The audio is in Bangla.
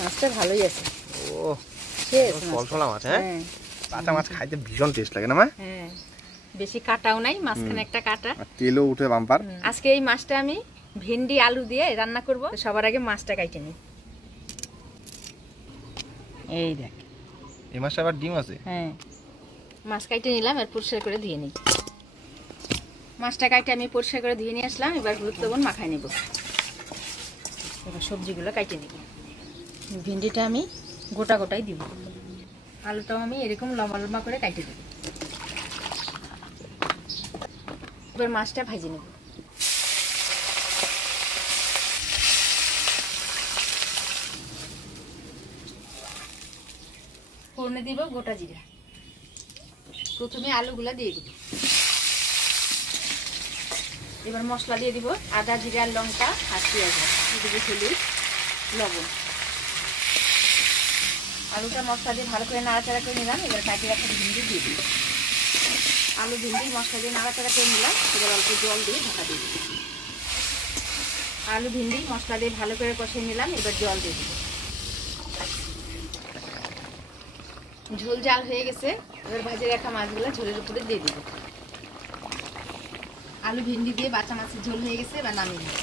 মাছটা ভালোই আছে। ও শেষ ফলফলা মাছ। হ্যাঁ, কাঁচা মাছ খাইতে ভীষণ টেস্ট লাগে না মা? হ্যাঁ, বেশি কাটাও নাই, মাঝখানে একটা কাটা, তেলও উঠে বাম্পার। আজকে এই মাছটা আমি ভেন্ডি আলু দিয়ে রান্না করব। সবার আগে মাছটা কাটে নিই। এই দেখ, এই মাছটা আবার ডিম আছে। হ্যাঁ, মাছ কাটে নিলাম, আর পরিষ্কার করে ধুয়ে নিই। মাছটা কাটে আমি পরিষ্কার করে ধুয়ে নিয়ে আসলাম। এবার হলুদ লবণ মাখাই নেব। এবার সবজিগুলো কাটে নিব। ভেন্ডিটা আমি গোটা গোটাই দিব, আলুটাও আমি এরকম লম্বা লম্বা করে কাটে দেব। এবার মাছটা ভাজি নেব। ফোড়নে দিব গোটা জিরা। প্রথমে আলুগুলা দিয়ে দিব। এবার মশলা দিয়ে দিব, আদা, জিরা, লঙ্কা আর পেঁয়াজ, দিব হলুদ, লবণ। আলুটা মশলা দিয়ে ভালো করে নাড়াচাড়া করে নিলাম। এবার কাটি রাখা ভিন্ডি দিয়ে দিব। আলু ভিন্ডি মশলা দিয়ে নাড়াচাড়া করে নিলাম। এবার অল্প জল দিয়ে ঢাকা দিয়ে দিব। আলু ভিন্ডি মশলা দিয়ে ভালো করে কষিয়ে নিলাম। এবার জল দিয়ে দিব। ঝোল জাল হয়ে গেছে। এবার ভাজে রাখা মাছগুলো ঝোলের উপরে দিয়ে দিব। আলু ভিন্ডি দিয়ে বাচ্চা মাছের ঝোল হয়ে গেছে। এবার নামিয়ে নিব।